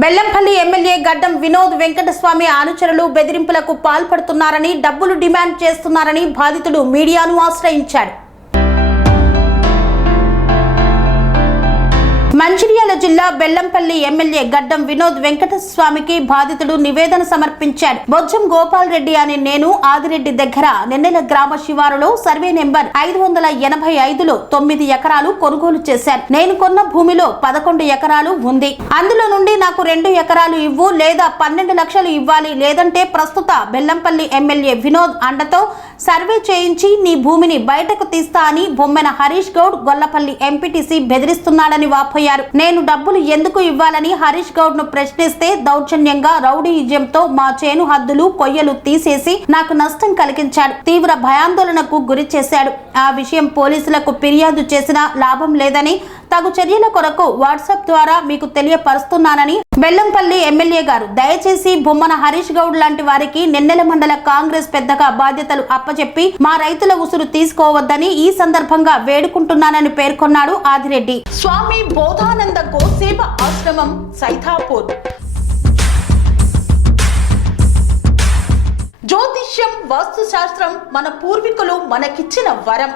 Bellampalli MLA గడ్డం వినోద్ వెంకటస్వామి అనుచరులు బెదిరింపులకు పాల్పడుతున్నారని, డబ్బులు డిమాండ్ చేస్తున్నారని బాధితుడు మీడియాను ఆశ్రయించాడు. మంచిర్యాల జిల్లా బెల్లంపల్లి ఎమ్మెల్యే గడ్డం వినోద్ వెంకటస్వామికి బాధితుడు నివేదన సమర్పించాడు. బొజ్జం గోపాల్ రెడ్డి అనే నేను ఆదిరెడ్డి దగ్గర నెన్నెల గ్రామ శివారులో సర్వే నెంబర్ 585లో 9 ఎకరాలు కొనుగోలు చేశాను. నేను కొన్న భూమిలో 11 ఎకరాలు ఉంది. అందులో నుండి నాకు 2 ఎకరాలు ఇవ్వు, లేదా 12 లక్షలు ఇవ్వాలి, లేదంటే ప్రస్తుత బెల్లంపల్లి ఎమ్మెల్యే వినోద్ అండతో సర్వే చేయించి నీ భూమిని బయటకు తీస్తా అని బొమ్మెన హరీష్ గౌడ్ గొల్లపల్లి ఎంపీటీసీ బెదిరిస్తున్నాడని వాపోయారు. నేను డబ్బులు ఎందుకు ఇవ్వాలని హరీష్ గౌడ్ ను ప్రశ్నిస్తే దౌర్జన్యంగా రౌడీయిజంతో మా చేను హద్దులు కొయ్యలు తీసేసి నాకు నష్టం కలిగించాడు. తీవ్ర భయాందోళనకు గురి చేశాడు. ఆ విషయం పోలీసులకు ఫిర్యాదు చేసినా లాభం లేదని, తగు చర్యల కొరకు వాట్సాప్ ద్వారా మీకు తెలియపరుస్తున్నానని బెల్లంపల్లి ఎమ్మెల్యే గారు దయచేసి బొమ్మన హరీష్ గౌడ్ లాంటి వారికి నెన్నెల మండల కాంగ్రెస్ పెద్దగా బాధ్యతలు అప్పచెప్పి మా రైతుల ఉసురు తీసుకోవద్దని ఈ సందర్భంగా వేడుకుంటున్నానని పేర్కొన్నాడు ఆదిరెడ్డి. స్వామి బోధానంద గోసేవ ఆశ్రమం సైథాపూర్. జ్యోతిష్యం, వాస్తుశాస్త్రం మన పూర్వీకులు మనకిచ్చిన వరం.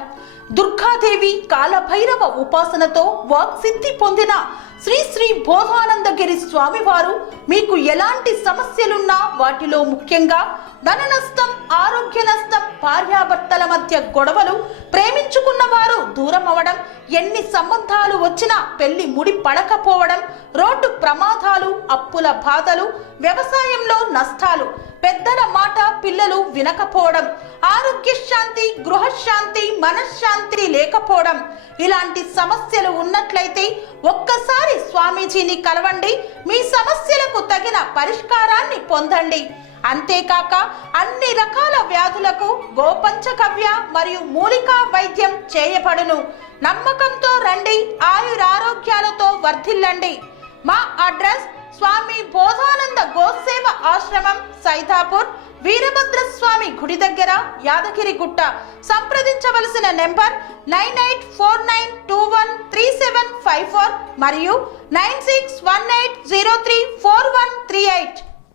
దుర్గాదేవి, కాలభైరవ ఉపాసనతో వాక్సిద్ధి పొందిన శ్రీ శ్రీ బోధానందగిరి స్వామివారు మీకు ఎలాంటి సమస్యలున్నా, వాటిలో ముఖ్యంగా ధన నష్టం, ఆరోగ్య నష్టం, భార్యాభర్తల మధ్య గొడవలు, ప్రేమించుకున్న వారు దూరం అవడం, ఎన్ని సంబంధాలు వచ్చినా పెళ్లి ముడి పడకపోవడం, రోడ్డు ప్రమాదాలు, అప్పుల బాధలు, వ్యవసాయంలో నష్టాలు, పెద్దల మాట పిల్లలు వినకపోవడం, ఆరోగ్య శాంతి, గృహశాంతి, మనశ్శాంతి లేకపోవడం, ఇలాంటి సమస్యలు ఉన్నట్లయితే ఒక్కసారి స్వామీజీని కలవండి. మీ సమస్యలకు తగిన పరిష్కారాన్ని పొందండి. అంతేకాక అన్ని రకాల వ్యాధులకు గోపంచకవ్య మరియు మూలికా వైద్యం చేయబడును. నమ్మకంతో రండి, ఆయురారోగ్యాలతో వర్ధిల్లండి. మా అడ్రస్ స్వామి బోధానంద గోసేవ ఆశ్రమం, సైథాపూర్, వీరభద్రస్వామి గుడి దగ్గర, యాదగిరిగుట్ట. సంప్రదించవలసిన నెంబర్ 9849213754 మరియు 9618034138.